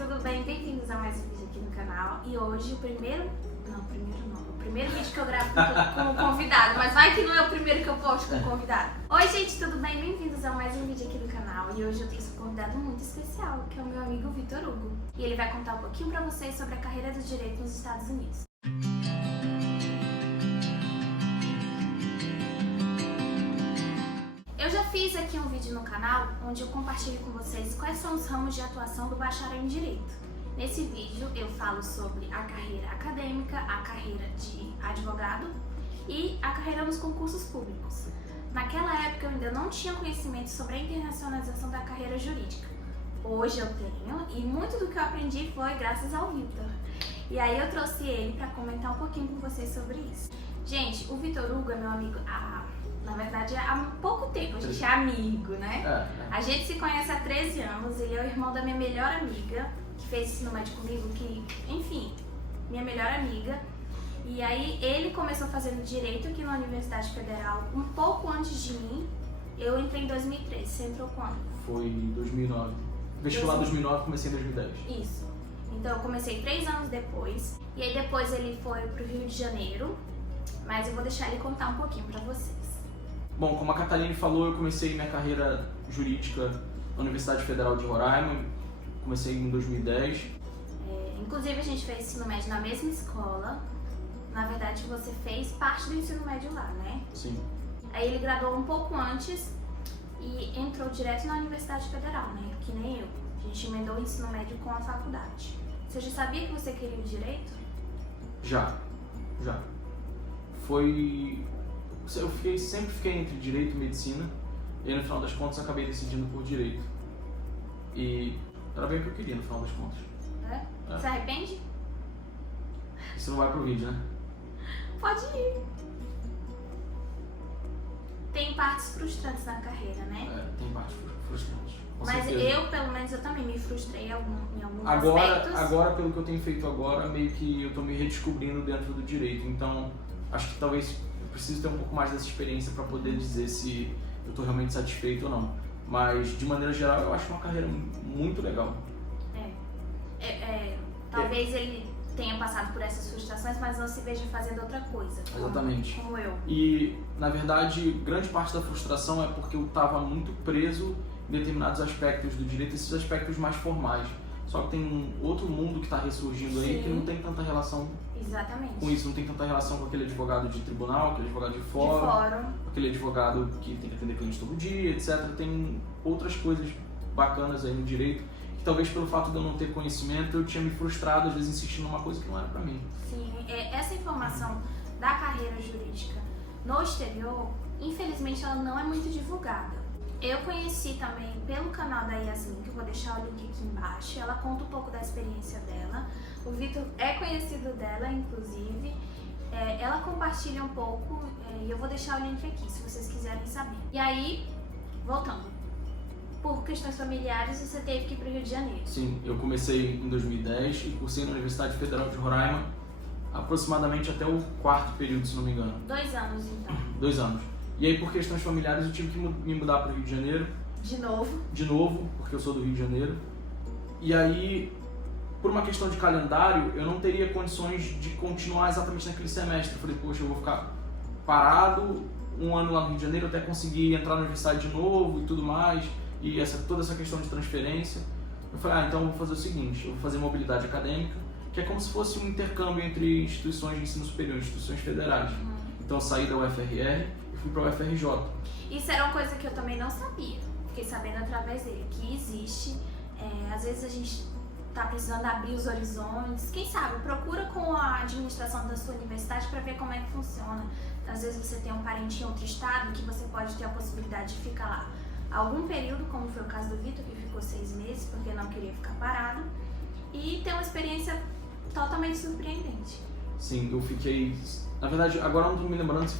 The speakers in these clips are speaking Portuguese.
tudo bem? Bem-vindos a mais um vídeo aqui no canal. E hoje o primeiro vídeo que eu gravo com o convidado, mas vai que não é o primeiro que eu posto com o convidado. Oi gente, tudo bem? Bem-vindos a mais um vídeo aqui no canal. E hoje eu trouxe um convidado muito especial, que é o meu amigo Vitor Hugo. E ele vai contar um pouquinho pra vocês sobre a carreira do direito nos Estados Unidos. Eu já fiz aqui um vídeo no canal onde eu compartilho com vocês quais são os ramos de atuação do bacharel em Direito. Nesse vídeo eu falo sobre a carreira acadêmica, a carreira de advogado e a carreira nos concursos públicos. Naquela época eu ainda não tinha conhecimento sobre a internacionalização da carreira jurídica. Hoje eu tenho e muito do que eu aprendi foi graças ao Vitor. E aí eu trouxe ele para comentar um pouquinho com vocês sobre isso. Gente, o Vitor Hugo é meu amigo na verdade, há pouco tempo a gente é amigo, né? A gente se conhece há 13 anos, ele é o irmão da minha melhor amiga, que fez ensino médio comigo, enfim, minha melhor amiga. E aí ele começou fazendo Direito aqui na Universidade Federal um pouco antes de mim. Eu entrei em 2013, você entrou quando? Foi em 2009. Vestibular 2009, comecei em 2010. Isso. Então eu comecei 3 anos depois, e aí depois ele foi pro Rio de Janeiro, mas eu vou deixar ele contar um pouquinho pra vocês. Bom, como a Cataline falou, eu comecei minha carreira jurídica na Universidade Federal de Roraima, comecei em 2010. Inclusive a gente fez ensino médio na mesma escola, na verdade você fez parte do ensino médio lá, né? Sim. Aí ele graduou um pouco antes e entrou direto na Universidade Federal, né? Que nem eu. A gente emendou o ensino médio com a faculdade. Você já sabia que você queria o direito? Já. Eu sempre fiquei entre direito e medicina, e no final das contas acabei decidindo por direito. E era bem o que eu queria no final das contas. É? Se arrepende? Isso não vai pro vídeo, né? Pode ir. Tem partes frustrantes na carreira, né? Tem partes frustrantes. Mas certeza. pelo menos eu também me frustrei em alguns aspectos. aspectos. Agora, pelo que eu tenho feito agora, meio que eu tô me redescobrindo dentro do direito. Então, acho que talvez eu precise ter um pouco mais dessa experiência para poder dizer se eu tô realmente satisfeito ou não. Mas, de maneira geral, eu acho uma carreira muito legal. Talvez ele tenha passado por essas frustrações, mas não se veja fazendo outra coisa. Exatamente. Como eu. E, na verdade, grande parte da frustração é porque eu estava muito preso em determinados aspectos do direito, esses aspectos mais formais. Só que tem um outro mundo que está ressurgindo aí. Sim. Que não tem tanta relação. Exatamente. Com isso, não tem tanta relação com aquele advogado de tribunal, aquele advogado de fórum, aquele advogado que tem que atender clientes todo dia, etc. Tem outras coisas bacanas aí no direito, que talvez pelo fato de eu não ter conhecimento, eu tinha me frustrado, às vezes insistindo numa coisa que não era pra mim. Sim, essa informação da carreira jurídica no exterior, infelizmente ela não é muito divulgada. Eu conheci também pelo canal da Yasmin, que eu vou deixar o link aqui embaixo, ela conta um pouco da experiência dela. O Vitor é conhecido dela, inclusive. Ela compartilha um pouco e eu vou deixar o link aqui, se vocês quiserem saber. E aí, voltando. Por questões familiares, você teve que ir para o Rio de Janeiro. Sim, eu comecei em 2010 e cursei na Universidade Federal de Roraima aproximadamente até o 4º período, se não me engano. 2 anos, então. 2 anos. E aí, por questões familiares, eu tive que me mudar para o Rio de Janeiro. De novo, porque eu sou do Rio de Janeiro. E aí, por uma questão de calendário, eu não teria condições de continuar exatamente naquele semestre. Eu falei, poxa, eu vou ficar parado um ano lá no Rio de Janeiro até conseguir entrar na universidade de novo e tudo mais. E toda essa questão de transferência. Eu falei, então eu vou fazer o seguinte, eu vou fazer mobilidade acadêmica, que é como se fosse um intercâmbio entre instituições de ensino superior, instituições federais. Então eu saí da UFRR e fui para a UFRJ. Isso era uma coisa que eu também não sabia. Fiquei sabendo através dele, que existe. Às vezes a gente está precisando abrir os horizontes. Quem sabe, procura com a administração da sua universidade para ver como é que funciona. Às vezes você tem um parente em outro estado que você pode ter a possibilidade de ficar lá algum período, como foi o caso do Vitor, que ficou 6 meses porque não queria ficar parado, e ter uma experiência totalmente surpreendente. Sim, eu fiquei... Na verdade, agora não estou me lembrando se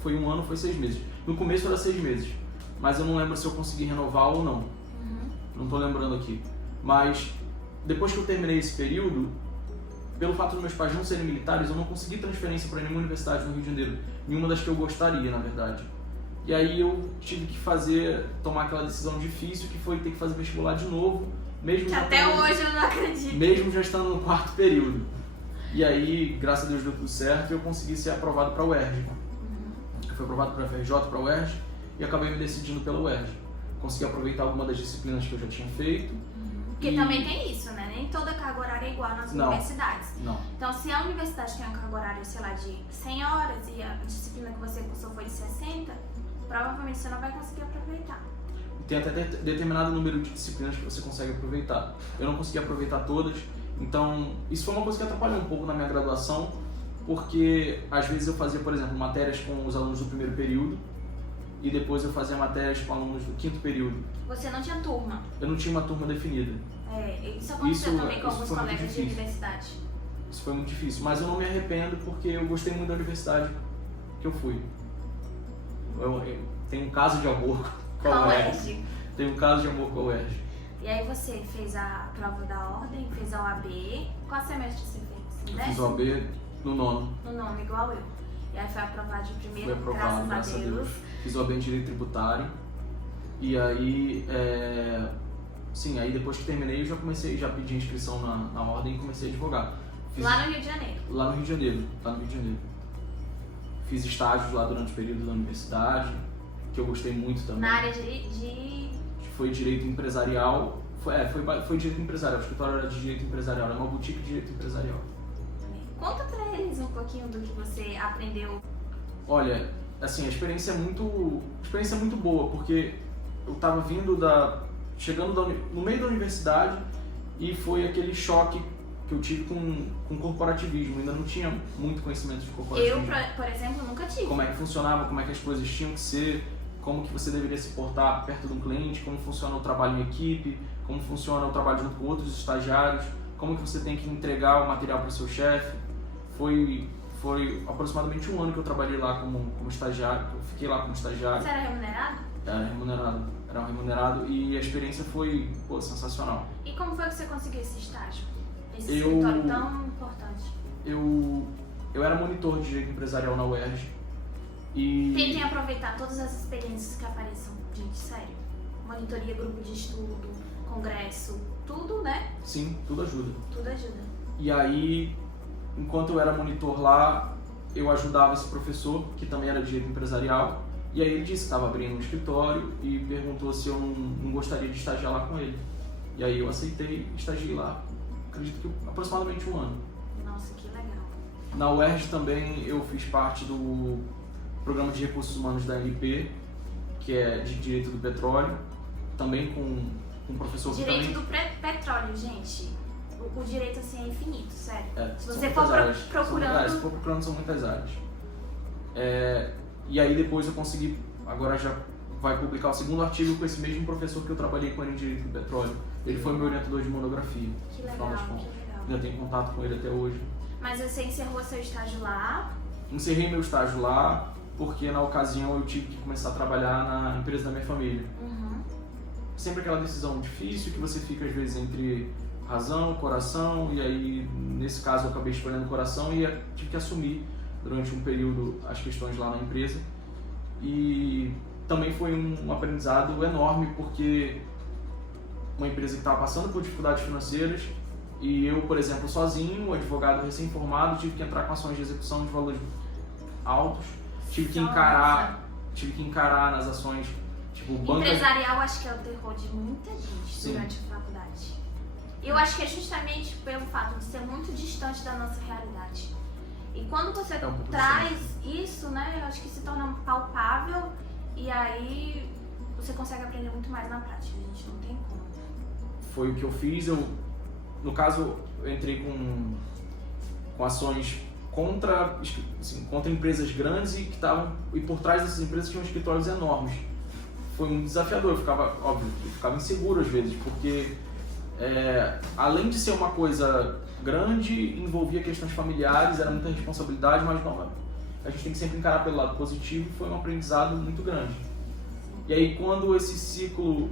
foi 1 ano ou foi 6 meses. No começo era 6 meses, mas eu não lembro se eu consegui renovar ou não. Não estou lembrando aqui. Mas depois que eu terminei esse período, pelo fato dos meus pais não serem militares, eu não consegui transferência para nenhuma universidade no Rio de Janeiro. Nenhuma das que eu gostaria, na verdade. E aí eu tive que tomar aquela decisão difícil, que foi ter que fazer vestibular de novo Mesmo até hoje eu não acredito. Mesmo já estando no 4º período. E aí, graças a Deus deu tudo certo, eu consegui ser aprovado para a UERJ. Eu fui aprovado para a FRJ, para a UERJ, e acabei me decidindo pela UERJ. Consegui aproveitar alguma das disciplinas que eu já tinha feito. Porque também tem isso, né? Nem toda carga horária é igual nas universidades. Não. Então, se a universidade tem uma carga horária, sei lá, de 100 horas e a disciplina que você cursou foi de 60, provavelmente você não vai conseguir aproveitar. Tem até determinado número de disciplinas que você consegue aproveitar. Eu não consegui aproveitar todas, então isso foi uma coisa que atrapalhou um pouco na minha graduação, porque às vezes eu fazia, por exemplo, matérias com os alunos do 1º período e depois eu fazia matérias com alunos do 5º período. Você não tinha turma? Eu não tinha uma turma definida. Isso aconteceu também com alguns colegas de universidade. Isso foi muito difícil, mas eu não me arrependo porque eu gostei muito da universidade que eu fui. Eu tenho um caso de amor com a UERJ. Tenho um caso de amor com a UERJ. E aí você fez a prova da ordem, fez a OAB. Qual semestre você fez? Eu fiz a OAB no 9º. No 9º, igual eu. E aí foi aprovado de primeiro, foi aprovado, graças a Deus. Fiz a OAB em Direito Tributário. E aí, aí depois que terminei, eu já pedi inscrição na ordem e comecei a advogar. Lá no Rio de Janeiro? Lá no Rio de Janeiro. Fiz estágios lá durante o período da universidade, que eu gostei muito também. Na área de... Foi direito empresarial. Foi direito empresarial. O escritório era de direito empresarial. Era uma boutique de direito empresarial. Conta pra eles um pouquinho do que você aprendeu. Olha, assim, a experiência é muito boa, porque eu tava chegando no meio da universidade e foi aquele choque que eu tive com corporativismo. Eu ainda não tinha muito conhecimento de corporativismo. Eu, por exemplo, nunca tive. Como é que funcionava, como é que as coisas tinham que ser, como que você deveria se portar perto de um cliente, como funciona o trabalho em equipe, como funciona o trabalho junto com outros estagiários, como que você tem que entregar o material para o seu chefe. Foi aproximadamente 1 ano que eu trabalhei lá como estagiário, eu fiquei lá como estagiário. Você era remunerado? Era remunerado e a experiência foi sensacional. E como foi que você conseguiu esse estágio? Esse escritório tão importante? Eu era monitor de direito empresarial na UERJ. E... Tentem aproveitar todas as experiências que apareçam, gente, sério. Monitoria, grupo de estudo, congresso, tudo, né? Sim, tudo ajuda. Tudo ajuda. E aí, enquanto eu era monitor lá, eu ajudava esse professor, que também era de direito empresarial, e aí ele disse que estava abrindo um escritório e perguntou se eu não gostaria de estagiar lá com ele. E aí eu aceitei e estagiei lá, acredito que aproximadamente 1 ano. Nossa, que legal. Na UERJ também eu fiz parte do Programa de Recursos Humanos da ANP, que é de Direito do Petróleo, também com um professor que Direito também... do petróleo, gente. O direito assim é infinito, sério. Se você for procurando... Se for procurando, são muitas áreas. E aí depois eu consegui, agora já vai publicar o 2º artigo com esse mesmo professor que eu trabalhei com ele em Direito do Petróleo. Ele foi meu orientador de monografia. Que legal, que legal. Ainda tenho contato com ele até hoje. Mas você encerrou seu estágio lá? Encerrei meu estágio lá, porque na ocasião eu tive que começar a trabalhar na empresa da minha família. Sempre aquela decisão difícil que você fica às vezes entre razão, coração, e aí nesse caso eu acabei escolhendo o coração e tive que assumir durante um período as questões lá na empresa. E também foi um aprendizado enorme, porque uma empresa que estava passando por dificuldades financeiras e eu, por exemplo, sozinho, advogado recém-formado, tive que entrar com ações de execução de valores altos, tive que encarar nas ações, tipo, empresarial, acho que é o terror de muita gente durante a faculdade. Eu acho que é justamente pelo fato de ser muito distante da nossa realidade. E quando você traz isso, né, eu acho que se torna palpável e aí você consegue aprender muito mais na prática, a gente não tem como. Foi o que eu fiz, no caso, eu entrei com ações contra empresas grandes e por trás dessas empresas tinham escritórios enormes. Foi muito desafiador, eu ficava inseguro às vezes, porque além de ser uma coisa grande, envolvia questões familiares, era muita responsabilidade, mas não, a gente tem que sempre encarar pelo lado positivo, foi um aprendizado muito grande. E aí quando esse ciclo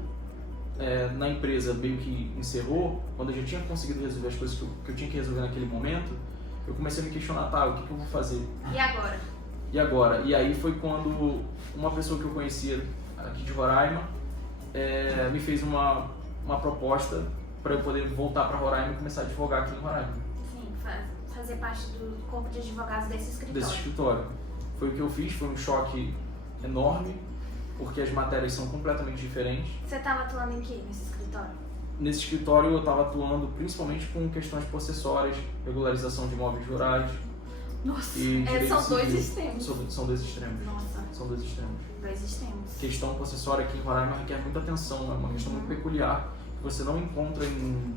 na empresa meio que encerrou, quando eu já tinha conseguido resolver as coisas que eu tinha que resolver naquele momento, eu comecei a me questionar, o que eu vou fazer? E agora? E aí foi quando uma pessoa que eu conhecia aqui de Roraima me fez uma proposta para eu poder voltar para Roraima e começar a advogar aqui em Roraima. Sim, fazer parte do corpo de advogados desse escritório. Foi o que eu fiz, foi um choque enorme, porque as matérias são completamente diferentes. Você estava atuando em quê nesse escritório? Nesse escritório eu estava atuando principalmente com questões possessórias, regularização de imóveis rurais. Nossa, são dois extremos. São dois extremos. Nossa. São dois extremos. Dois extremos. Questão possessória aqui em Roraima requer muita atenção, é uma questão muito peculiar que você não encontra em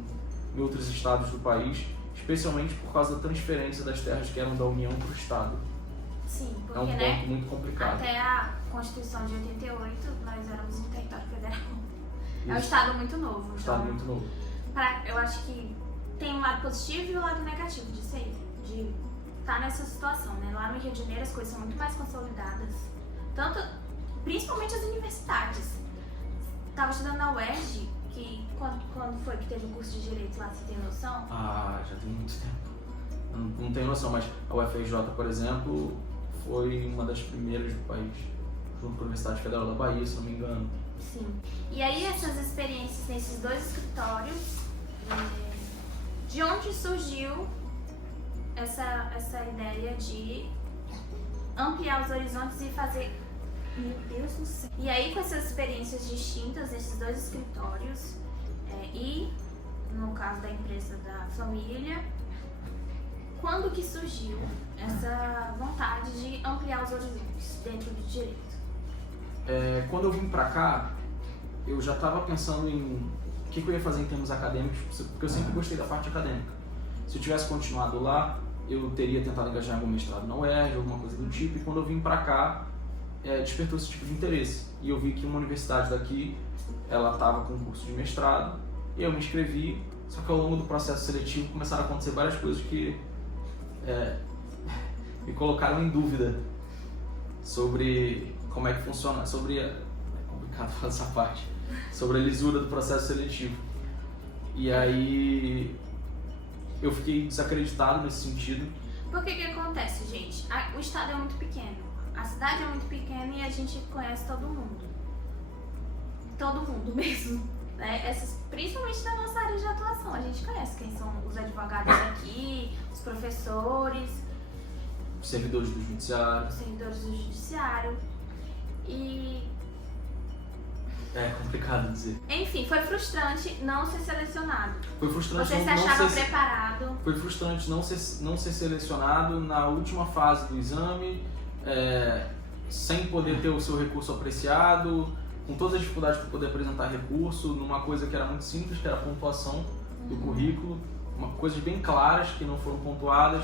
outros estados do país, especialmente por causa da transferência das terras que eram da União para o Estado. Sim, porque, é um ponto muito complicado. Até a Constituição de 88, nós éramos um território federal. Isso. É um estado muito novo. Estado muito novo. Eu acho que tem um lado positivo e um lado negativo de estar nessa situação, né? Lá no Rio de Janeiro as coisas são muito mais consolidadas. Principalmente as universidades. Estava estudando na UERJ, que quando foi que teve o curso de Direito lá, você tem noção? Ah, já tem muito tempo. Não tenho noção, mas a UFRJ, por exemplo, foi uma das primeiras do país, junto com a Universidade Federal da Bahia, se não me engano. Sim. E aí essas experiências nesses dois escritórios, de onde surgiu essa ideia de ampliar os horizontes e fazer... Meu Deus do céu. E aí com essas experiências distintas nesses dois escritórios e no caso da empresa da família, quando que surgiu essa vontade de ampliar os horizontes dentro do direito? Quando eu vim pra cá, eu já estava pensando em o que eu ia fazer em termos acadêmicos, porque eu sempre gostei da parte acadêmica. Se eu tivesse continuado lá, eu teria tentado engajar em algum mestrado na UERJ, alguma coisa do tipo, e quando eu vim pra cá, despertou esse tipo de interesse. E eu vi que uma universidade daqui, ela estava com um curso de mestrado, e eu me inscrevi, só que ao longo do processo seletivo começaram a acontecer várias coisas que me colocaram em dúvida sobre como é que funciona, é complicado falar essa parte, sobre a lisura do processo seletivo. E aí eu fiquei desacreditado nesse sentido. Porque que acontece, gente? O estado é muito pequeno, a cidade é muito pequena e a gente conhece todo mundo. Todo mundo mesmo. Principalmente da nossa área de atuação. A gente conhece quem são os advogados aqui, os professores, os servidores do judiciário. E... é complicado dizer. Enfim, foi frustrante não ser selecionado. Foi frustrante. Você se achava preparado. Foi frustrante não ser selecionado na última fase do exame, sem poder ter o seu recurso apreciado, com todas as dificuldades para poder apresentar recurso, numa coisa que era muito simples, que era a pontuação do currículo, coisas bem claras que não foram pontuadas.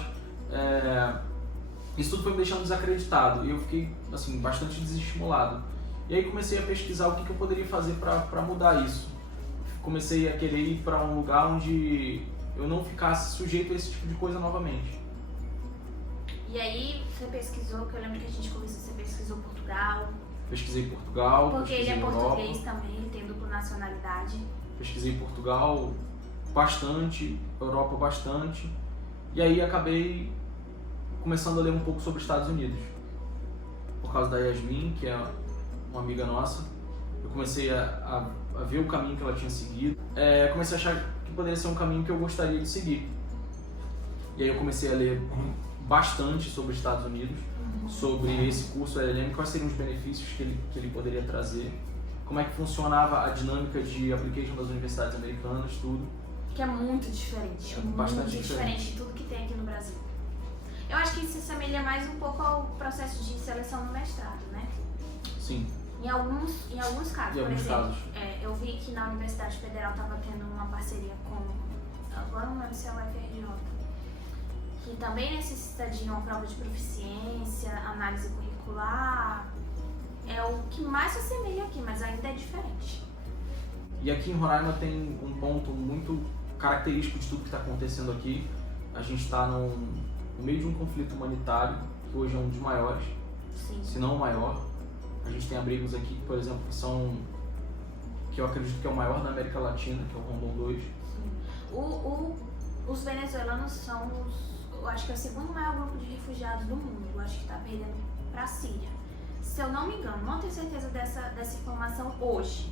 Isso tudo foi me deixando desacreditado e eu fiquei assim, bastante desestimulado. E aí comecei a pesquisar o que eu poderia fazer para mudar isso. Comecei a querer ir para um lugar onde eu não ficasse sujeito a esse tipo de coisa novamente. E aí você pesquisou, que eu lembro que a gente conversou, você pesquisou Portugal. Pesquisei Portugal, porque ele é Europa. português também, ele tem dupla nacionalidade. Pesquisei Portugal bastante, Europa bastante. E aí acabei começando a ler um pouco sobre os Estados Unidos. Por causa da Yasmin, que é uma amiga nossa, eu comecei a ver o caminho que ela tinha seguido. Comecei a achar que poderia ser um caminho que eu gostaria de seguir. E aí eu comecei a ler bastante sobre os Estados Unidos, sobre esse curso LLM, quais seriam os benefícios que ele poderia trazer, como é que funcionava a dinâmica de application das universidades americanas, tudo. Que é muito diferente, bastante diferente de tudo que tem aqui no Brasil. Eu acho que isso se assemelha mais um pouco ao processo de seleção no mestrado, né? Sim. Em alguns casos, por exemplo, eu vi que na Universidade Federal estava tendo uma parceria com, agora não lembro se é a UFRJ, que também necessita de uma prova de proficiência, análise curricular. É o que mais se assemelha aqui, mas ainda é diferente. E aqui em Roraima tem um ponto muito característico de tudo que está acontecendo aqui. A gente está no meio de um conflito humanitário, que hoje é um dos maiores, se não o maior. A gente tem abrigos aqui, por exemplo, que eu acredito que é o maior da América Latina, que é o Rondon 2. Sim. Os venezuelanos são, eu acho que é o segundo maior grupo de refugiados do mundo. Eu acho que está perdendo para a Síria. Se eu não me engano, não tenho certeza dessa informação hoje.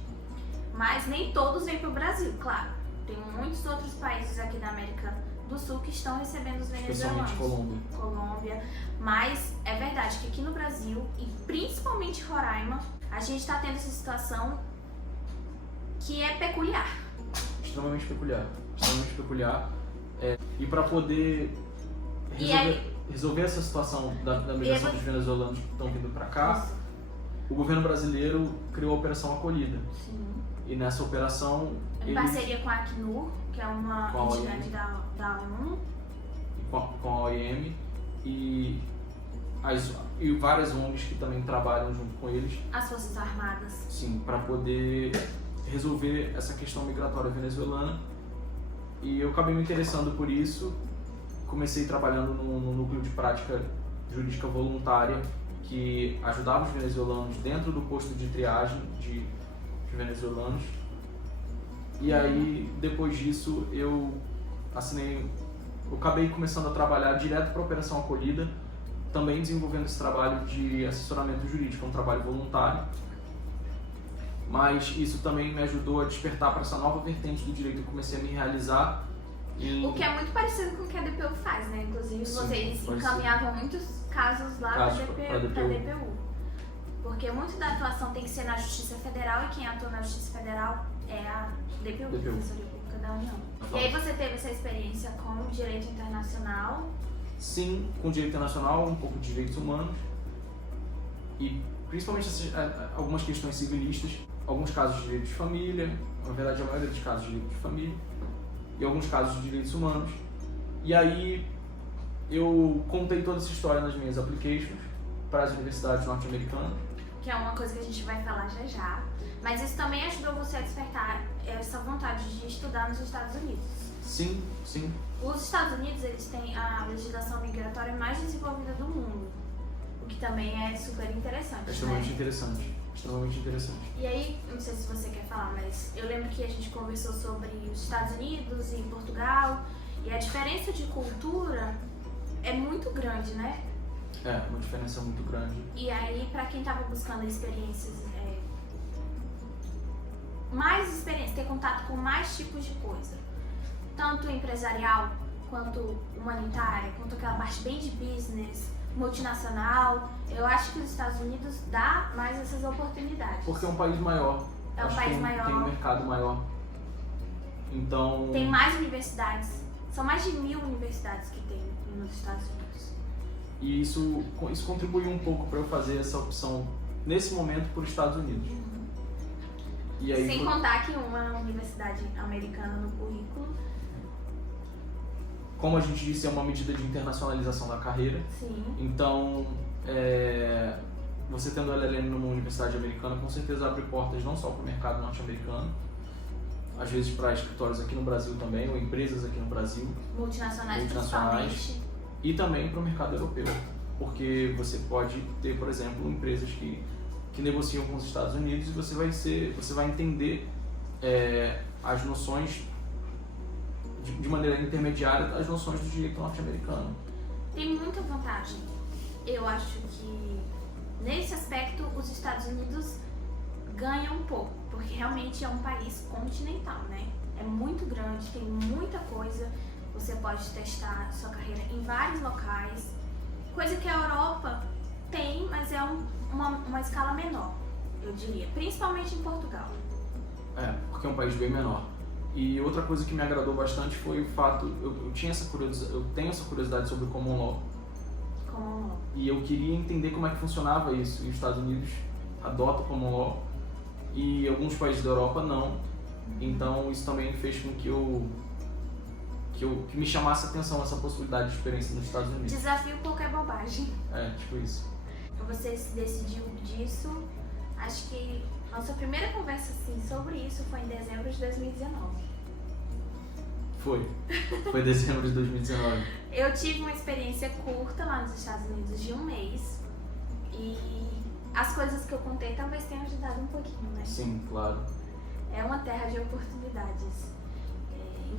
Mas nem todos vêm para o Brasil, claro. Tem muitos outros países aqui da América do Sul que estão recebendo os venezuelanos. Especialmente Colômbia. Mas é verdade que aqui no Brasil, e principalmente Roraima, a gente está tendo essa situação que é peculiar. Extremamente peculiar. Extremamente peculiar. E para poder resolver essa situação da migração dos venezuelanos que estão vindo para cá, o governo brasileiro criou a Operação Acolhida. Sim. E nessa operação... Em parceria com a Acnur, que é uma entidade da ONU. Com a OIM e várias ONGs que também trabalham junto com eles. As Forças Armadas. Sim, para poder resolver essa questão migratória venezuelana. E eu acabei me interessando por isso. Comecei trabalhando no núcleo de prática jurídica voluntária que ajudava os venezuelanos dentro do posto de triagem de venezuelanos. E aí, depois disso, eu acabei começando a trabalhar direto para a Operação Acolhida, também desenvolvendo esse trabalho de assessoramento jurídico, um trabalho voluntário. Mas isso também me ajudou a despertar para essa nova vertente do direito. Eu comecei a me realizar O que é muito parecido com o que a DPU faz, né? Inclusive, vocês encaminhavam muitos casos lá para a DPU. Porque muito da atuação tem que ser na Justiça Federal e quem atua na Justiça Federal é a DPU, Defensoria Pública da União. E aí você teve essa experiência com direito internacional? Sim, com direito internacional, um pouco de direitos humanos e principalmente algumas questões civilistas, alguns casos de direito de família, na verdade a maioria dos casos de direito de família e alguns casos de direitos humanos. E aí eu contei toda essa história nas minhas applications para as universidades norte-americanas. Que é uma coisa que a gente vai falar já já. Mas isso também ajudou você a despertar essa vontade de estudar nos Estados Unidos. Sim, sim. Os Estados Unidos, eles têm a legislação migratória mais desenvolvida do mundo. O que também é super interessante. É extremamente interessante. Extremamente interessante. E aí, não sei se você quer falar, mas eu lembro que a gente conversou sobre os Estados Unidos e Portugal. E a diferença de cultura é muito grande, né? É, uma diferença muito grande. E aí, pra quem tava buscando experiências, mais experiência, ter contato com mais tipos de coisa, tanto empresarial, quanto humanitária, quanto aquela parte bem de business, multinacional, eu acho que os Estados Unidos dá mais essas oportunidades. Porque é um país maior. É um país maior. Tem um mercado maior. Então... Tem mais universidades. São mais de 1000 universidades que tem nos Estados Unidos. E isso contribuiu um pouco para eu fazer essa opção, nesse momento, por Estados Unidos. E aí, sem contar que uma universidade americana no currículo. Como a gente disse, é uma medida de internacionalização da carreira. Sim. Então, você tendo LLM numa universidade americana, com certeza abre portas não só para o mercado norte-americano, às vezes para escritórios aqui no Brasil também, ou empresas aqui no Brasil. Multinacionais. Principalmente. E também para o mercado europeu, porque você pode ter, por exemplo, empresas que negociam com os Estados Unidos e você vai entender as noções, de maneira intermediária, as noções do direito norte-americano. Tem muita vantagem. Eu acho que, nesse aspecto, os Estados Unidos ganham um pouco, porque realmente é um país continental, né? É muito grande, tem muita coisa. Você pode testar sua carreira em vários locais, coisa que a Europa tem, mas é uma escala menor, eu diria, principalmente em Portugal. Porque é um país bem menor. E outra coisa que me agradou bastante foi o fato, eu tenho essa curiosidade sobre o Common Law. Common Law. E eu queria entender como é que funcionava isso. E os Estados Unidos adotam o Common Law e alguns países da Europa não. Então isso também fez com que me chamasse a atenção essa possibilidade de experiência nos Estados Unidos. Desafio qualquer bobagem. Tipo isso. Você se decidiu disso, acho que nossa primeira conversa assim, sobre isso foi em dezembro de 2019. Foi dezembro de 2019. Eu tive uma experiência curta lá nos Estados Unidos de 1 mês e as coisas que eu contei talvez tenham ajudado um pouquinho, né? Sim, claro. É uma terra de oportunidades.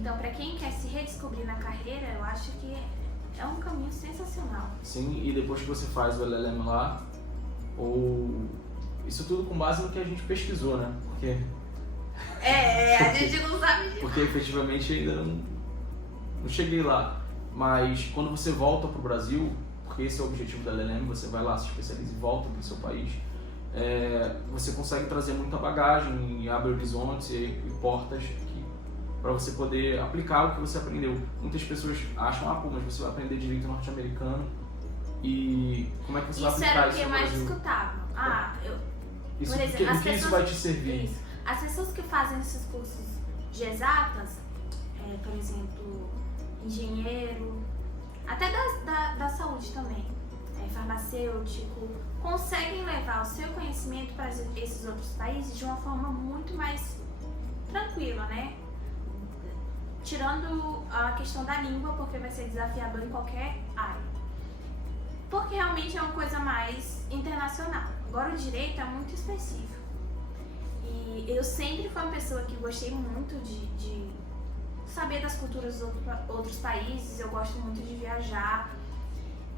Então, para quem quer se redescobrir na carreira, eu acho que é um caminho sensacional. Sim, e depois que você faz o LLM lá, isso tudo com base no que a gente pesquisou, né? Porque A gente não sabe disso. Porque efetivamente ainda não cheguei lá. Mas quando você volta pro Brasil, porque esse é o objetivo da LLM, você vai lá, se especializa e volta pro seu país, você consegue trazer muita bagagem e abre horizontes e portas para você poder aplicar o que você aprendeu. Muitas pessoas acham, pô, mas você vai aprender direito norte-americano e como é que você vai aplicar isso no Brasil? Isso era o que eu mais escutava. Isso, por exemplo, o que isso vai te servir? Isso. As pessoas que fazem esses cursos de exatas, por exemplo, engenheiro, até da saúde também, farmacêutico, conseguem levar o seu conhecimento para esses outros países de uma forma muito mais tranquila, né? Tirando a questão da língua, porque vai ser desafiador em qualquer área. Porque realmente é uma coisa mais internacional. Agora o direito é muito específico. E eu sempre fui uma pessoa que gostei muito de saber das culturas dos outros países, eu gosto muito de viajar.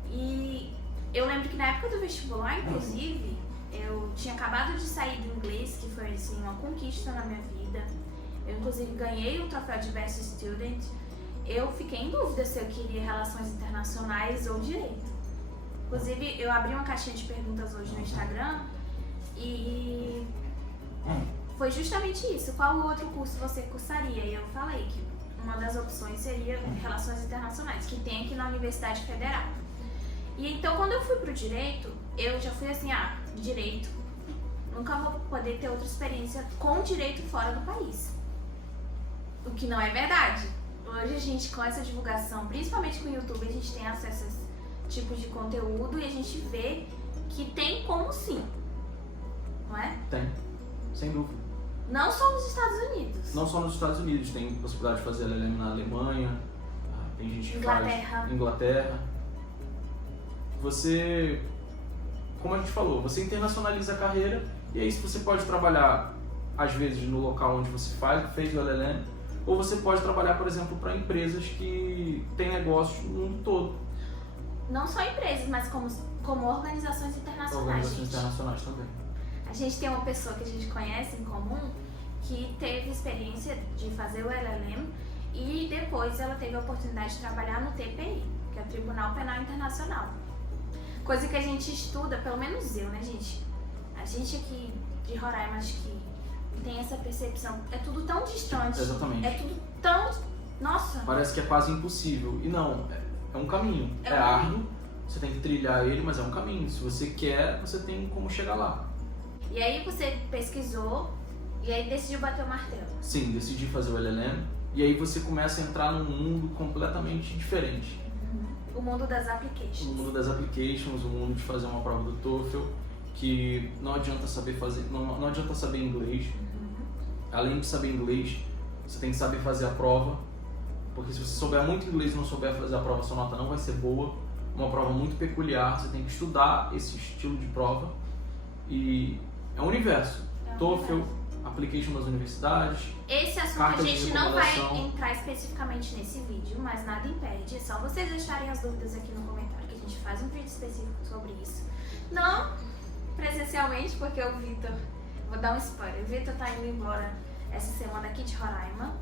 E eu lembro que na época do vestibular, inclusive, eu tinha acabado de sair do inglês, que foi assim, uma conquista na minha vida. Eu inclusive ganhei o troféu de Best Student. Eu fiquei em dúvida se eu queria relações internacionais ou direito. Inclusive, eu abri uma caixinha de perguntas hoje no Instagram e foi justamente isso. Qual outro curso você cursaria? E eu falei que uma das opções seria Relações Internacionais, que tem aqui na Universidade Federal. E então, quando eu fui pro direito, eu já fui assim, direito, nunca vou poder ter outra experiência com direito fora do país. O que não é verdade. Hoje a gente, com essa divulgação, principalmente com o YouTube, a gente tem acesso a esse tipo de conteúdo e a gente vê que tem como sim. Não é? Tem, sem dúvida. Não só nos Estados Unidos. Não só nos Estados Unidos, tem possibilidade de fazer LLM na Alemanha, tem gente que faz Inglaterra. Você, como a gente falou, você internacionaliza a carreira e aí você pode trabalhar, às vezes, no local onde você fez o LLM, ou você pode trabalhar, por exemplo, para empresas que têm negócios no mundo todo. Não só empresas, mas como organizações internacionais. Organizações internacionais também. A gente tem uma pessoa que a gente conhece em comum que teve experiência de fazer o LLM e depois ela teve a oportunidade de trabalhar no TPI, que é o Tribunal Penal Internacional. Coisa que a gente estuda, pelo menos eu, né, gente? A gente aqui de Roraima, acho que tem essa percepção. É tudo tão distante. Exatamente. É tudo tão... Nossa! Parece que é quase impossível. E não, é um caminho. É árduo, você tem que trilhar ele, mas é um caminho. Se você quer, você tem como chegar lá. E aí você pesquisou e aí decidiu bater o martelo. Sim, decidi fazer o LLM. E aí você começa a entrar num mundo completamente diferente. O mundo das applications. O mundo das applications, o mundo de fazer uma prova do TOEFL, que não adianta saber fazer, não adianta saber inglês. Além de saber inglês, você tem que saber fazer a prova, porque se você souber muito inglês e não souber fazer a prova, sua nota não vai ser boa. Uma prova muito peculiar, você tem que estudar esse estilo de prova e é um universo. TOEFL, application nas universidades. Esse assunto a gente não vai entrar especificamente nesse vídeo, mas nada impede. É só vocês deixarem as dúvidas aqui no comentário que a gente faz um vídeo específico sobre isso. Não presencialmente, porque o Vitor, vou dar um spoiler, o Vitor tá indo embora essa semana aqui de Roraima.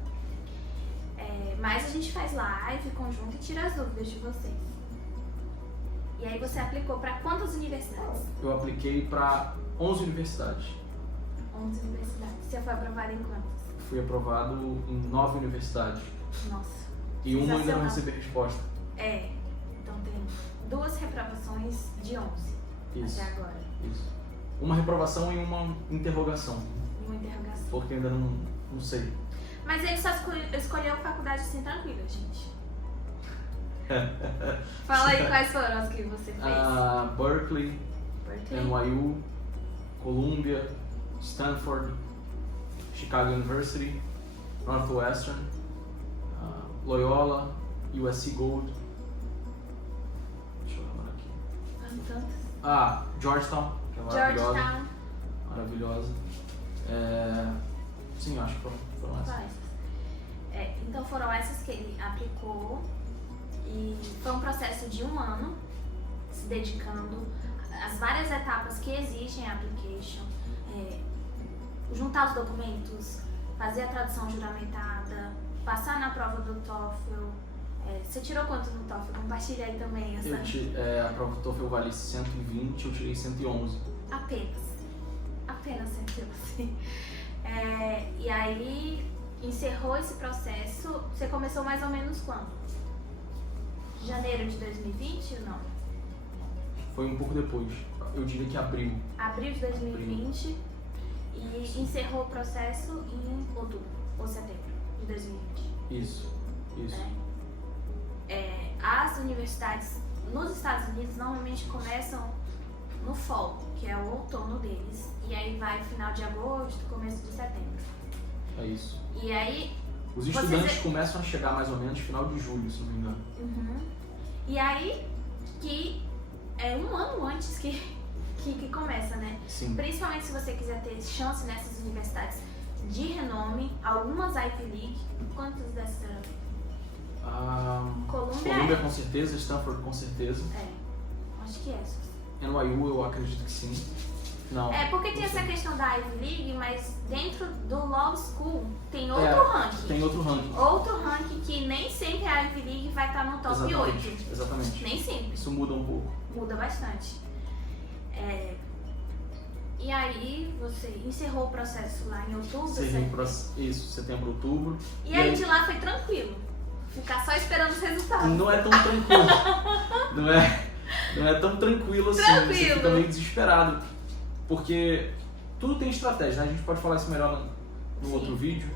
Mas a gente faz live conjunto e tira as dúvidas de vocês. E aí você aplicou para quantas universidades? Eu apliquei para 11 universidades. 11 universidades. Você foi aprovado em quantas? Fui aprovado em 9 universidades. Nossa. E uma ainda não recebi resposta. Então tem 2 reprovações de 11 Isso. até agora. Isso. Uma reprovação e uma interrogação. Uma interrogação. Porque ainda não sei. Mas ele só escolheu faculdade assim tranquila, gente. Fala aí quais foram as que você fez. Berkeley, NYU, Columbia, Stanford, Chicago University, Northwestern, Loyola, USC Gold. Deixa eu lembrar aqui. Georgetown, que é maravilhosa. Georgetown. Maravilhosa. Sim, acho que foram essas. Então foram essas que ele aplicou e foi um processo de 1 ano se dedicando às várias etapas que exigem a application, juntar os documentos, fazer a tradução juramentada, passar na prova do TOEFL. Você tirou quanto no TOEFL? Compartilha aí também essa. A prova do TOEFL vale 120, eu tirei 111. Apenas 111. E aí, encerrou esse processo. Você começou mais ou menos quando? Janeiro de 2020 ou não? Foi um pouco depois. Eu diria que abril. Abril de 2020. E encerrou o processo em outubro ou setembro de 2020. Isso. As universidades nos Estados Unidos normalmente começam no fall, que é o outono deles. E aí vai final de agosto, começo de setembro. É isso. E aí... Os estudantes começam a chegar mais ou menos no final de julho, se não me engano. E aí que é um ano antes que começa, né? Sim. Principalmente se você quiser ter chance nessas universidades de renome, algumas Ivy League. Quantas dessas? Columbia com certeza, Stanford com certeza. Acho que essas. NYU eu acredito que sim. Não. Porque tem essa questão da Ivy League, mas dentro do Law School tem outro ranking. Tem outro ranking. Outro ranking que nem sempre a Ivy League vai estar no top 8. Exatamente. Nem sempre. Isso muda um pouco. Muda bastante. E aí você encerrou o processo lá em outubro? Setembro, outubro. E aí de lá foi tranquilo? Ficar só esperando os resultados? Não é tão tranquilo. não é tão tranquilo assim. Você fica meio desesperado. Porque tudo tem estratégia, né? A gente pode falar isso melhor no outro vídeo.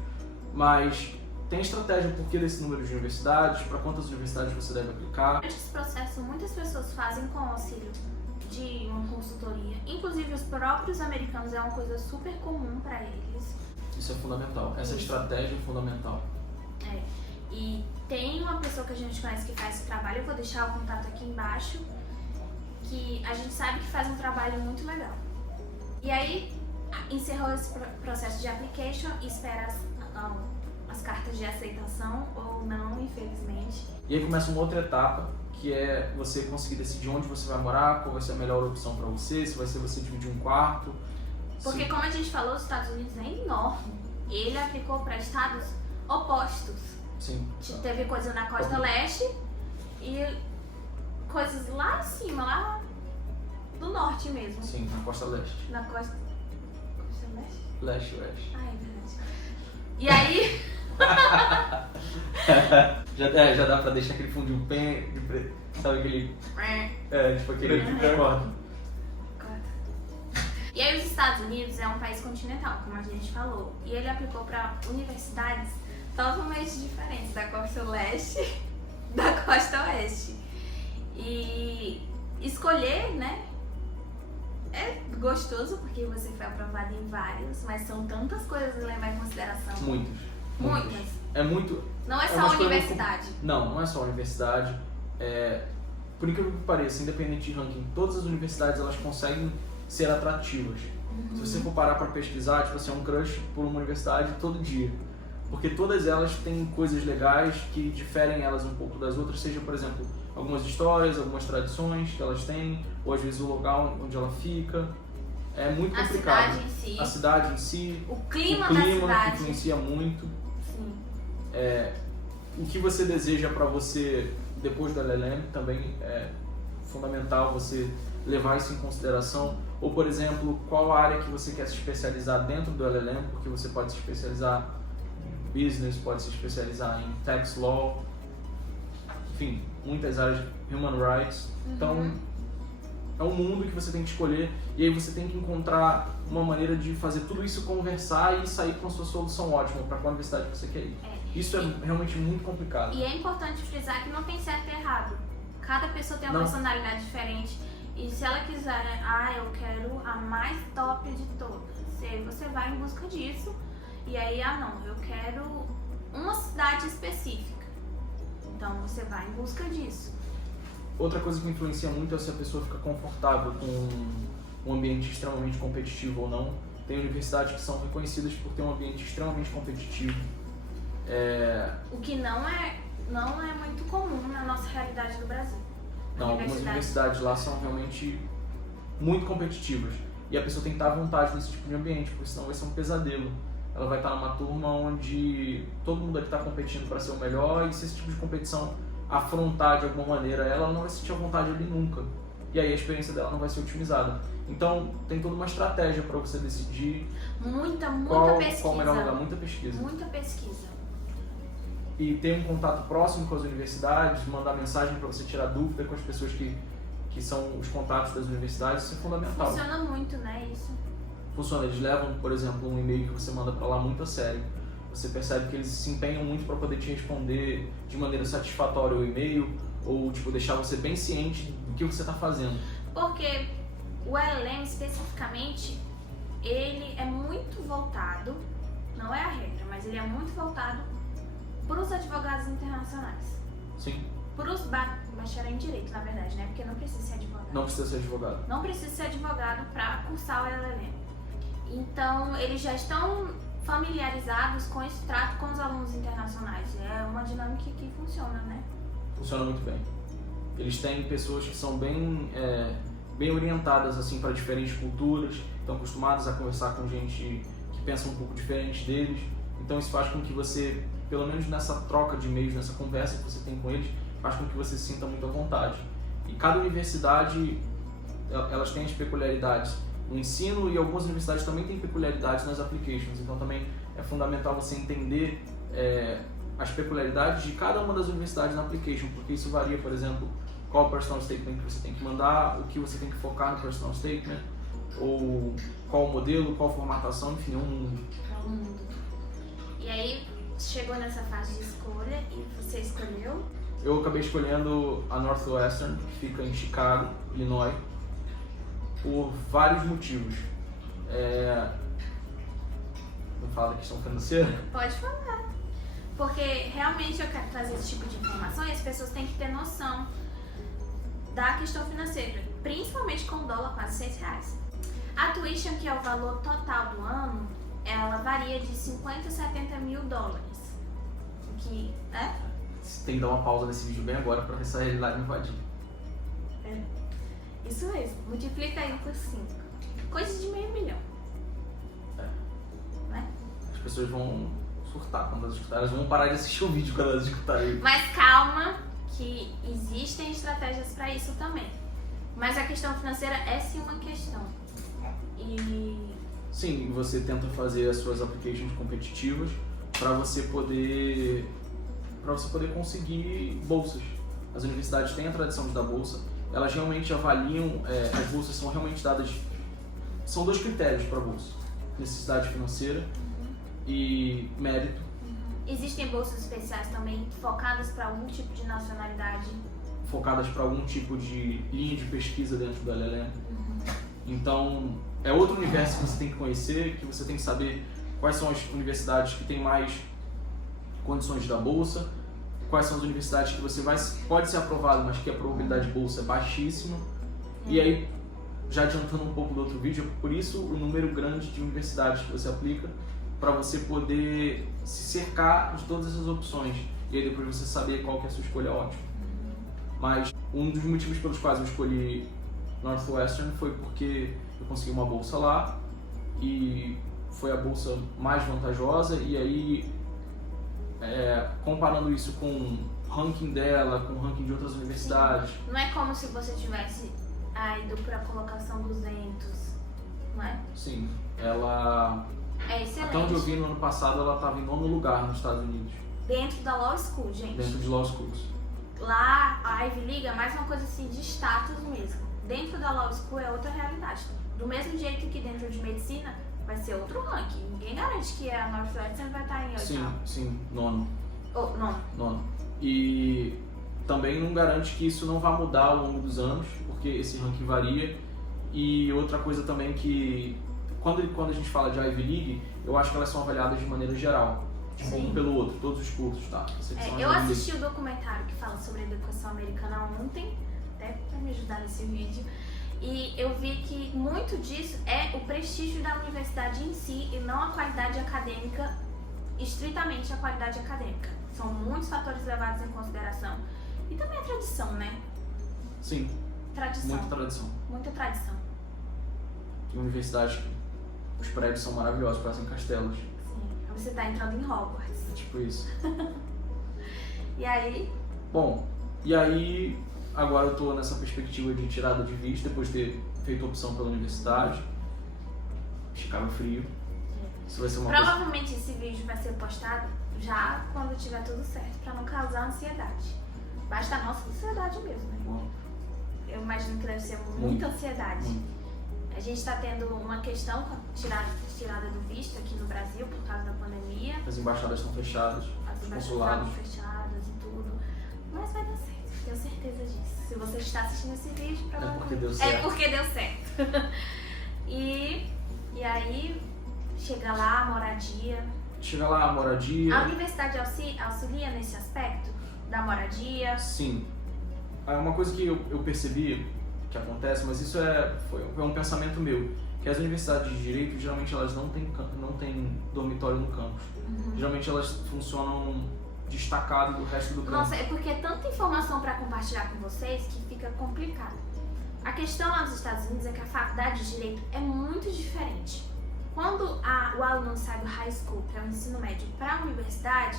Mas tem estratégia por que desse número de universidades, para quantas universidades você deve aplicar. Durante esse processo, muitas pessoas fazem com auxílio de uma consultoria. Inclusive, os próprios americanos é uma coisa super comum para eles. Isso é fundamental. Essa estratégia é fundamental. E tem uma pessoa que a gente conhece que faz esse trabalho, eu vou deixar o contato aqui embaixo, que a gente sabe que faz um trabalho muito legal. E aí, encerrou esse processo de application e espera as cartas de aceitação ou não, infelizmente. E aí começa uma outra etapa, que é você conseguir decidir onde você vai morar, qual vai ser a melhor opção para você, se vai ser você dividir um quarto. Porque como a gente falou, os Estados Unidos é enorme. Ele aplicou para estados opostos. Sim. Teve coisa na costa leste e coisas lá em cima, lá do norte mesmo. Sim, na costa leste. Na costa... Costa leste? Leste-oeste. Ah, é verdade. E aí... já dá pra deixar aquele fundinho bem... Sabe aquele... tipo aquele... E aí os Estados Unidos é um país continental, como a gente falou. E ele aplicou para universidades totalmente diferentes da costa leste da costa oeste. E escolher, né? É gostoso porque você foi aprovado em vários, mas são tantas coisas a levar em consideração. Muitas. É muito... Não é só a universidade. Não é só a universidade. Por incrível que pareça, independente de ranking, todas as universidades elas conseguem ser atrativas. Se você for parar para pesquisar, tipo assim, é um crush por uma universidade todo dia. Porque todas elas têm coisas legais que diferem elas um pouco das outras, seja, por exemplo, algumas histórias, algumas tradições que elas têm, ou às vezes o lugar onde ela fica. É muito complicado. A cidade em si. O clima da cidade. Que influencia muito. Sim. O que você deseja para você depois do LLM também é fundamental você levar isso em consideração. Ou, por exemplo, qual área que você quer se especializar dentro do LLM, porque você pode se especializar em business, pode se especializar em tax law, enfim, muitas áreas de human rights. Então, é um mundo que você tem que escolher e aí você tem que encontrar uma maneira de fazer tudo isso conversar e sair com a sua solução ótima para qual universidade você quer ir. Isso é realmente muito complicado. E é importante frisar que não tem certo e errado. Cada pessoa tem uma personalidade diferente. E se ela quiser, eu quero a mais top de todas, você vai em busca disso. E aí, eu quero uma cidade específica. Então você vai em busca disso. Outra coisa que influencia muito é se a pessoa fica confortável com um ambiente extremamente competitivo ou não. Tem universidades que são reconhecidas por ter um ambiente extremamente competitivo. O que não é muito comum na nossa realidade do Brasil. Não, algumas universidades lá são realmente muito competitivas. E a pessoa tem que estar à vontade nesse tipo de ambiente, porque senão vai ser um pesadelo. ela vai estar numa turma onde todo mundo aqui está competindo para ser o melhor, e se esse tipo de competição afrontar de alguma maneira ela não vai sentir a vontade ali nunca. E aí a experiência dela não vai ser otimizada. Então tem toda uma estratégia para você decidir muita pesquisa. Qual o melhor lugar, muita pesquisa. Muita pesquisa. E ter um contato próximo com as universidades, mandar mensagem para você tirar dúvida com as pessoas que são os contatos das universidades, isso é fundamental. Funciona muito, né, isso? Funciona, eles levam, por exemplo, um e-mail que você manda para lá muito a sério. Você percebe que eles se empenham muito para poder te responder de maneira satisfatória o e-mail, ou tipo, deixar você bem ciente do que você está fazendo. Porque o LLM especificamente, ele é muito voltado, não é a regra, mas ele é muito voltado para os advogados internacionais. Sim. Para os bacharel em direito, na verdade, né? Porque não precisa ser advogado. Não precisa ser advogado. Não precisa ser advogado para cursar o LLM. Então, eles já estão familiarizados com esse trato com os alunos internacionais. É uma dinâmica que funciona, né? Funciona muito bem. Eles têm pessoas que são bem orientadas assim para diferentes culturas, estão acostumados a conversar com gente que pensa um pouco diferente deles. Então isso faz com que você, pelo menos nessa troca de e-mails, nessa conversa que você tem com eles, faz com que você se sinta muito à vontade. E cada universidade, elas têm as peculiaridades no ensino, e algumas universidades também têm peculiaridades nas applications. Então também é fundamental você entender as peculiaridades de cada uma das universidades na application, porque isso varia, por exemplo, qual o personal statement que você tem que mandar, o que você tem que focar no personal statement, ou qual o modelo, qual a formatação, enfim, é um mundo. É um mundo. E aí, chegou nessa fase de escolha e você escolheu? Eu acabei escolhendo a Northwestern, que fica em Chicago, Illinois, por vários motivos. Não fala da questão financeira? Pode falar. Porque realmente eu quero trazer esse tipo de informação e as pessoas têm que ter noção da questão financeira, principalmente com o dólar quase R$6. A tuition, que é o valor total do ano, ela varia de 50 a 70 mil dólares. Que, Você tem que dar uma pausa nesse vídeo bem agora para ver se a realidade não invadir. Isso mesmo, multiplica aí por 5. Coisa de $500 mil. Né? As pessoas vão surtar quando elas escutarem, elas vão parar de assistir o vídeo quando elas escutarem. Mas calma, que existem estratégias para isso também. Mas a questão financeira é sim uma questão. Sim, você tenta fazer as suas applications competitivas para você poder conseguir bolsas. As universidades têm a tradição de dar bolsa, elas realmente avaliam, as bolsas são realmente dadas, são 2 critérios para bolsa: necessidade financeira e mérito. Existem bolsas especiais também focadas para algum tipo de nacionalidade, focadas para algum tipo de linha de pesquisa dentro do LLM. Então, é outro universo que você tem que conhecer, que você tem que saber quais são as universidades que têm mais condições de dar bolsa, quais são as universidades que você pode ser aprovado, mas que a probabilidade de bolsa é baixíssima. E aí, já adiantando um pouco do outro vídeo, por isso o número grande de universidades que você aplica, para você poder se cercar de todas essas opções e aí depois você saber qual que é a sua escolha ótima. Mas um dos motivos pelos quais eu escolhi Northwestern foi porque eu consegui uma bolsa lá e foi a bolsa mais vantajosa, e aí comparando isso com o ranking dela, com o ranking de outras universidades. Não é como se você tivesse ido para a colocação 200, não é? Sim, ela... É excelente. Até onde eu vi no ano passado, ela estava em 9º lugar nos Estados Unidos. Dentro da Law School, gente. Dentro de Law Schools. Lá, a Ivy League é mais uma coisa assim de status mesmo. Dentro da Law School é outra realidade. Do mesmo jeito que dentro de medicina vai ser outro ranking. Ninguém garante que a Northwestern vai estar em 8º. Sim, 9º. Nono. E também não garante que isso não vá mudar ao longo dos anos, porque esse ranking varia. E outra coisa também que, quando a gente fala de Ivy League, eu acho que elas são avaliadas de maneira geral, um pelo outro, todos os cursos, tá? Eu assisti o documentário que fala sobre a educação americana ontem, até para me ajudar nesse vídeo, e eu vi que muito disso é o prestígio da universidade em si e não a qualidade acadêmica, estritamente a qualidade acadêmica. São muitos fatores levados em consideração. E também a tradição, né? Sim. Tradição. Muita tradição. Muita tradição. Tem universidades que os prédios são maravilhosos, parecem castelos. Sim. você tá entrando em Hogwarts. Tipo isso. E aí? Bom, e aí agora eu tô nessa perspectiva de tirada de visto, depois de ter feito opção pela universidade. Chicago frio. Isso vai ser uma Provavelmente esse vídeo vai ser postado já quando tiver tudo certo, pra não causar ansiedade. Basta a nossa ansiedade mesmo, né? Bom. Eu imagino que deve ser muita ansiedade. Muito. A gente está tendo uma questão com a tirada do visto aqui no Brasil por causa da pandemia. As embaixadas estão fechadas, As os embaixadas consulados. estão fechadas e tudo. Mas vai dar certo, tenho certeza disso. Se você está assistindo esse vídeo, É porque deu certo. É porque deu certo. E aí, chega lá a moradia. Chega lá a moradia. A universidade auxilia nesse aspecto da moradia? Sim. É uma coisa que eu percebi que acontece, mas isso foi um pensamento meu, que as universidades de direito, geralmente elas não têm dormitório no campus. Geralmente elas funcionam destacado do resto do campus. Nossa, é porque é tanta informação para compartilhar com vocês que fica complicado. A questão lá nos Estados Unidos é que a faculdade de direito é muito diferente. Quando o aluno sai do high school, que é o ensino médio, para a universidade,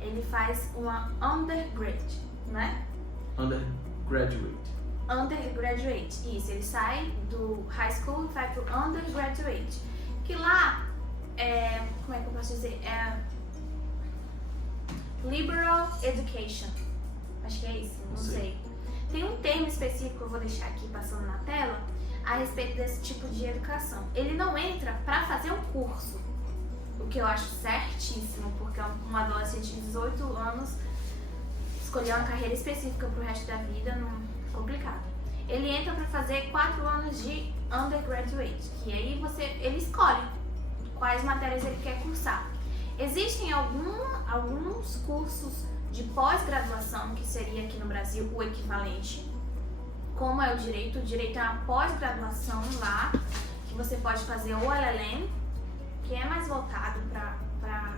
ele faz uma undergrad, né? Undergraduate, isso, ele sai do high school e vai pro undergraduate. Que lá como é que eu posso dizer? Liberal education. Acho que é isso, não sei. Tem um termo específico que eu vou deixar aqui passando na tela a respeito desse tipo de educação. Ele não entra para fazer um curso, o que eu acho certíssimo, porque um adolescente de 18 anos escolher uma carreira específica pro resto da vida não é complicado. Ele entra para fazer 4 anos de undergraduate, que aí ele escolhe quais matérias ele quer cursar. Existem alguns cursos de pós-graduação, que seria aqui no Brasil o equivalente, como é o direito. O direito é uma pós-graduação lá, que você pode fazer o LLM, que é mais voltado para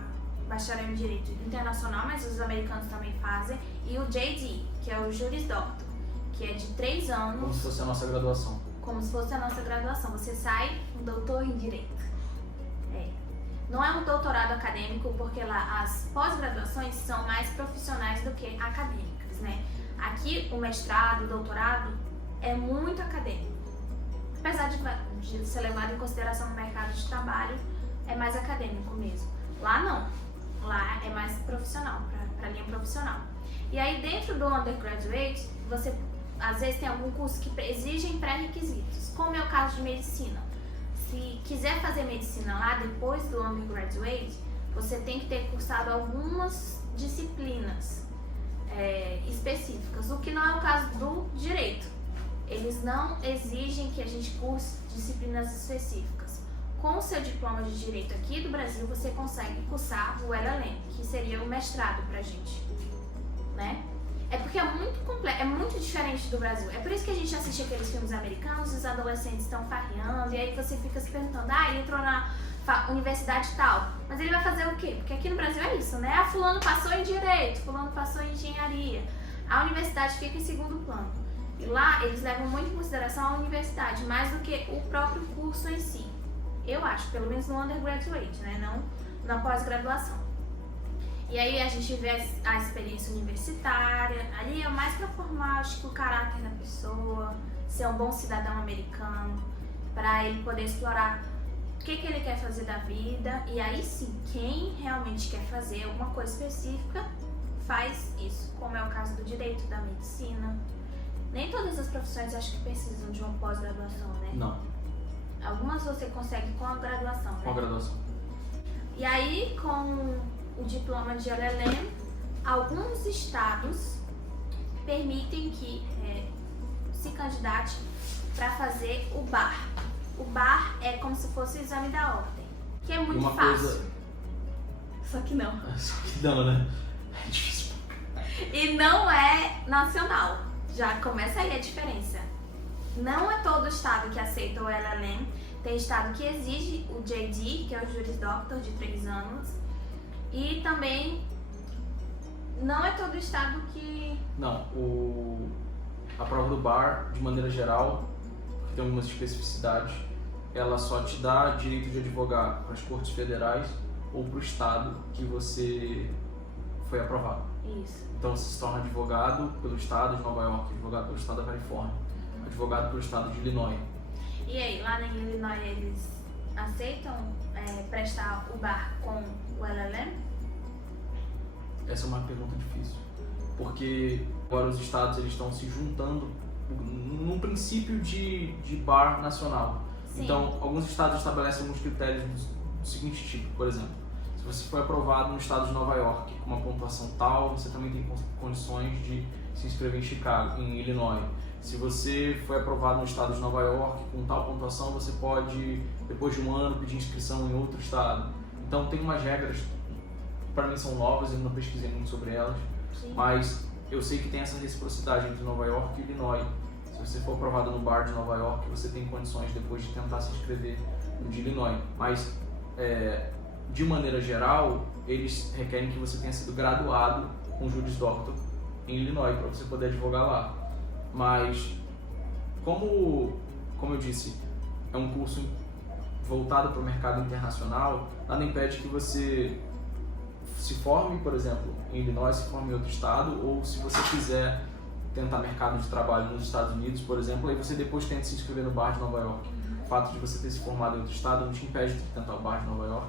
bacharel em direito internacional, mas os americanos também fazem, e o JD, que é o Juris Doctor, que é de 3 anos. Como se fosse a nossa graduação. Como se fosse a nossa graduação. Você sai um doutor em direito. Não é um doutorado acadêmico, porque lá as pós-graduações são mais profissionais do que acadêmicas, né? Aqui o mestrado, o doutorado é muito acadêmico. Apesar de ser levado em consideração no mercado de trabalho, é mais acadêmico mesmo. Lá não. Lá é mais profissional, para linha profissional. E aí dentro do undergraduate, você às vezes tem algum curso que exigem pré-requisitos, como é o caso de medicina. Se quiser fazer medicina lá depois do undergraduate, você tem que ter cursado algumas disciplinas específicas, o que não é o caso do direito. Eles não exigem que a gente curse disciplinas específicas. Com o seu diploma de direito aqui do Brasil, você consegue cursar o LLM, que seria o mestrado pra gente, né? É porque é muito complexo, é muito diferente do Brasil. É por isso que a gente assiste aqueles filmes americanos, os adolescentes estão farreando, e aí você fica se perguntando, ele entrou na universidade tal, mas ele vai fazer o quê? Porque aqui no Brasil é isso, né? Fulano passou em direito, fulano passou em engenharia. A universidade fica em segundo plano. E lá eles levam muito em consideração a universidade, mais do que o próprio curso em si. Eu acho, pelo menos no undergraduate, né? Não na pós-graduação. E aí a gente vê a experiência universitária, ali é mais para formar, acho que o caráter da pessoa, ser um bom cidadão americano, para ele poder explorar o que ele quer fazer da vida. E aí sim, quem realmente quer fazer alguma coisa específica, faz isso, como é o caso do direito, da medicina. Nem todas as profissões acho que precisam de uma pós-graduação, né? Não. Algumas você consegue com a graduação, né? Com a graduação. E aí, com o diploma de LLM, alguns estados permitem que se candidate para fazer o BAR. O BAR é como se fosse o exame da ordem, que é muito fácil. Só que não. Só que não, né? É difícil. E não é nacional. Já começa aí a diferença. Não é todo estado que aceita o LLM. Tem estado que exige o JD, que é o Juris Doctor, de 3 anos. E também não é todo estado que... Não, a prova do BAR, de maneira geral, que tem algumas especificidades, ela só te dá direito de advogar para as cortes federais ou para o estado que você foi aprovado. Isso. Então você se torna advogado pelo estado de Nova York, advogado pelo estado da Califórnia, advogado pelo estado de Illinois. E aí, lá em Illinois eles aceitam prestar o bar com o LLM? Essa é uma pergunta difícil, porque agora os estados eles estão se juntando num princípio de bar nacional. Sim. Então, alguns estados estabelecem alguns critérios do seguinte tipo, por exemplo, se você foi aprovado no estado de Nova York com uma pontuação tal, você também tem condições de se inscrever em Chicago, em Illinois. Se você foi aprovado no estado de Nova York com tal pontuação, você pode, depois de um ano, pedir inscrição em outro estado. Então, tem umas regras, para mim são novas, eu não pesquisei muito sobre elas, Sim. mas eu sei que tem essa reciprocidade entre Nova York e Illinois. Se você for aprovado no bar de Nova York, você tem condições depois de tentar se inscrever no de Illinois. Mas, de maneira geral, eles requerem que você tenha sido graduado com Juris Doctor em Illinois para você poder advogar lá. Mas, como eu disse, é um curso voltado para o mercado internacional, nada impede que você se forme, por exemplo, em Illinois, se forme em outro estado, ou se você quiser tentar mercado de trabalho nos Estados Unidos, por exemplo, aí você depois tenta se inscrever no bar de Nova York. O fato de você ter se formado em outro estado não te impede de tentar o bar de Nova York.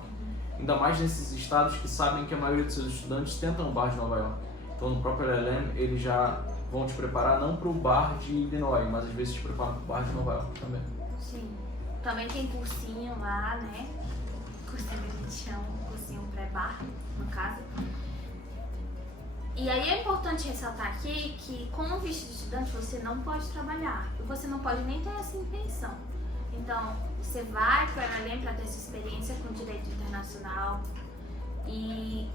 Ainda mais nesses estados que sabem que a maioria dos seus estudantes tentam o bar de Nova York. Então, no próprio LLM, eles já vão te preparar não para o bar de Illinois, mas às vezes te preparam para o bar de Nova York também. Sim. Também tem cursinho lá, né? Cursinho que a gente chama, cursinho pré-bar, no caso. E aí é importante ressaltar aqui que com o visto de estudante você não pode trabalhar. E você não pode nem ter essa intenção. Então, você vai para o LLM para ter essa experiência com direito internacional. E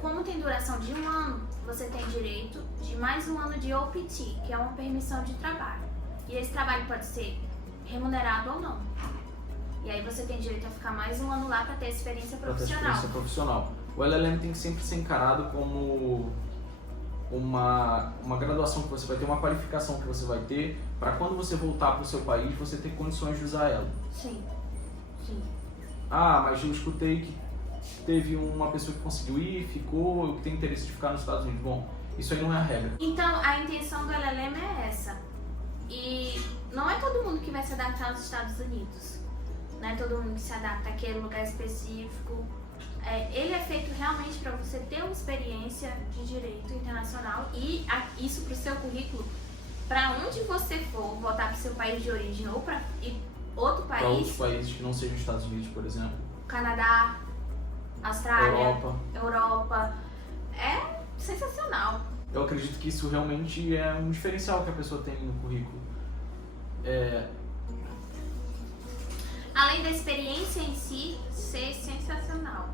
como tem duração de 1 ano, você tem direito de mais 1 ano de OPT, que é uma permissão de trabalho. E esse trabalho pode ser remunerado ou não. E aí você tem direito a ficar mais 1 ano lá para ter experiência profissional. O LLM tem que sempre ser encarado como uma graduação que você vai ter, uma qualificação que você vai ter, para quando você voltar para o seu país, você ter condições de usar ela. Sim, sim. Ah, mas eu escutei que teve uma pessoa que conseguiu ir, ficou, eu tenho interesse de ficar nos Estados Unidos. Bom, isso aí não é a regra. Então, a intenção do LLM é essa. E não é todo mundo que vai se adaptar aos Estados Unidos. Não é todo mundo que se adapta àquele lugar específico. Ele é feito realmente para você ter uma experiência de direito internacional e isso para o seu currículo, para onde você for, voltar para o seu país de origem ou para outro país. Para outros países que não sejam os Estados Unidos, por exemplo. Canadá, Austrália, Europa. É sensacional. Eu acredito que isso realmente é um diferencial que a pessoa tem no currículo. Além da experiência em si ser sensacional.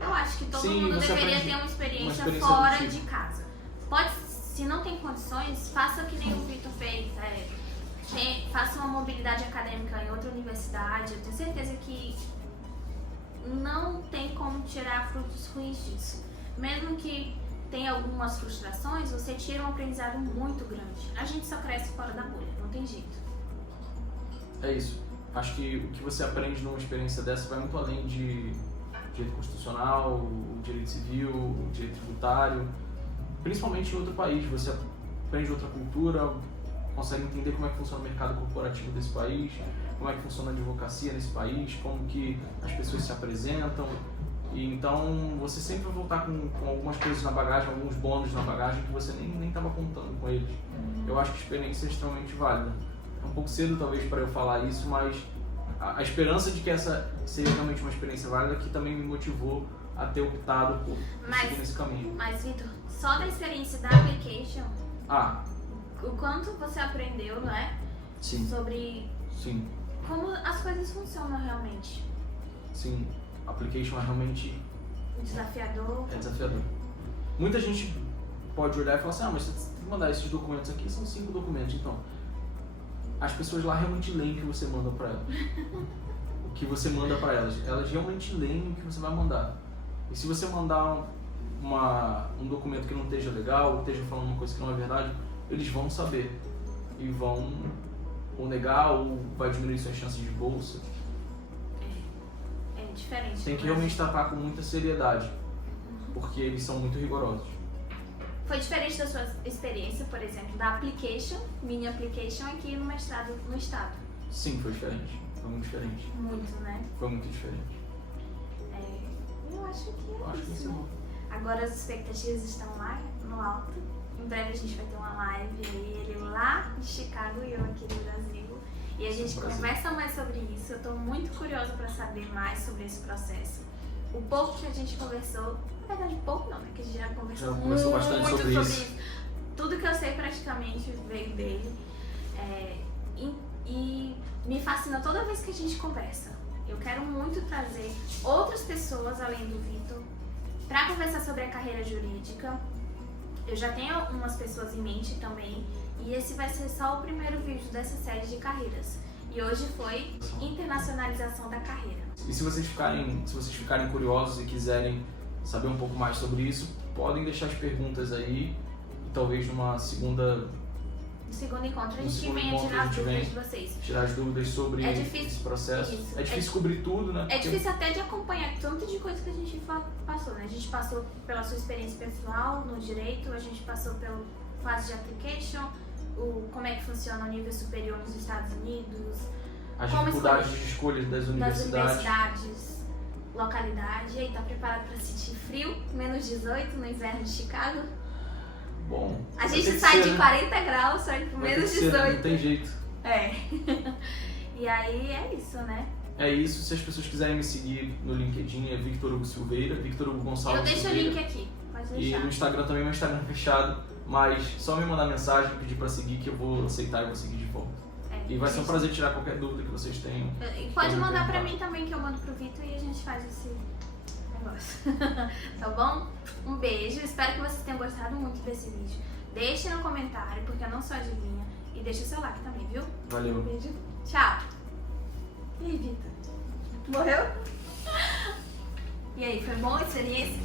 Eu acho que todo mundo deveria ter uma experiência fora de casa. Se não tem condições, faça o que nem o Vitor fez. Faça uma mobilidade acadêmica em outra universidade. Eu tenho certeza que não tem como tirar frutos ruins disso. Mesmo que tenha algumas frustrações, você tira um aprendizado muito grande. A gente só cresce fora da bolha, não tem jeito. É isso. Acho que o que você aprende numa experiência dessa vai muito além de direito constitucional, direito civil, direito tributário. Principalmente em outro país, você aprende outra cultura, consegue entender como é que funciona o mercado corporativo desse país, como é que funciona a advocacia nesse país, como que as pessoas se apresentam. E então você sempre vai voltar com algumas coisas na bagagem, alguns bônus na bagagem que você nem estava contando com eles. Eu acho que a experiência é extremamente válida. É um pouco cedo talvez para eu falar isso, mas a esperança de que essa seja realmente uma experiência válida que também me motivou a ter optado por seguir nesse caminho. Mas Vitor, só da experiência da application, o quanto você aprendeu, não é? Sim. Sobre como as coisas funcionam realmente. Sim, a application é realmente desafiador. É desafiador. Muita gente pode olhar e falar assim, mas você tem que mandar esses documentos aqui, são 5 documentos, então. As pessoas lá realmente leem o que você manda para elas. O que você manda para elas. Elas realmente leem o que você vai mandar. E se você mandar um documento que não esteja legal, ou esteja falando uma coisa que não é verdade, eles vão saber. E vão ou negar, ou vai diminuir suas chances de bolsa. É diferente. Tem que realmente tratar com muita seriedade, porque eles são muito rigorosos. Foi diferente da sua experiência, por exemplo, da application, mini application aqui no mestrado no estado? Sim, foi diferente. Foi muito diferente. Muito, né? Foi muito diferente. Eu acho que Eu acho que isso é bom. Agora as expectativas estão lá no alto. Em breve a gente vai ter uma live aí, ele lá de Chicago e eu aqui do Brasil. E a gente conversa mais sobre isso. Eu tô muito curiosa para saber mais sobre esse processo. O pouco que a gente conversou, na verdade pouco não, né? Que a gente já conversou bastante sobre isso. Tudo que eu sei praticamente veio dele. E me fascina toda vez que a gente conversa. Eu quero muito trazer outras pessoas além do Vitor para conversar sobre a carreira jurídica. Eu já tenho umas pessoas em mente também. E esse vai ser só o primeiro vídeo dessa série de carreiras. E hoje foi internacionalização da carreira. E se vocês ficarem curiosos e quiserem saber um pouco mais sobre isso, podem deixar as perguntas aí. E talvez numa segunda... No segundo encontro a gente venha tirar as dúvidas de vocês. Tirar as dúvidas sobre esse processo. Isso. É difícil cobrir tudo, né? É difícil até de acompanhar tanto de coisa que a gente passou, né? A gente passou pela sua experiência pessoal no direito, a gente passou pela fase de application, como é que funciona o nível superior nos Estados Unidos, as dificuldades de escolha das universidades, localidade. E aí, tá preparado para sentir frio? Menos 18 no inverno de Chicago? Bom, a gente sai de 40 graus, sai pro menos 18. Não tem jeito. E aí é isso, né? É isso. Se as pessoas quiserem me seguir no LinkedIn, é Victor Hugo Silveira, Victor Hugo Gonçalves. Eu deixo Silveira. o link aqui, pode deixar. E no Instagram também, meu Instagram é fechado, mas só me mandar mensagem, pedir pra seguir que eu vou aceitar e vou seguir de volta. E vai ser um prazer tirar qualquer dúvida que vocês tenham. E pode mandar pra mim também, que eu mando pro Vitor e a gente faz esse negócio. Tá bom? Um beijo, espero que vocês tenham gostado muito desse vídeo. Deixe no comentário, porque eu não sou adivinha. E deixa o seu like também, viu? Valeu. Um beijo. Tchau. E aí, Vitor? Morreu? E aí, foi bom a experiência?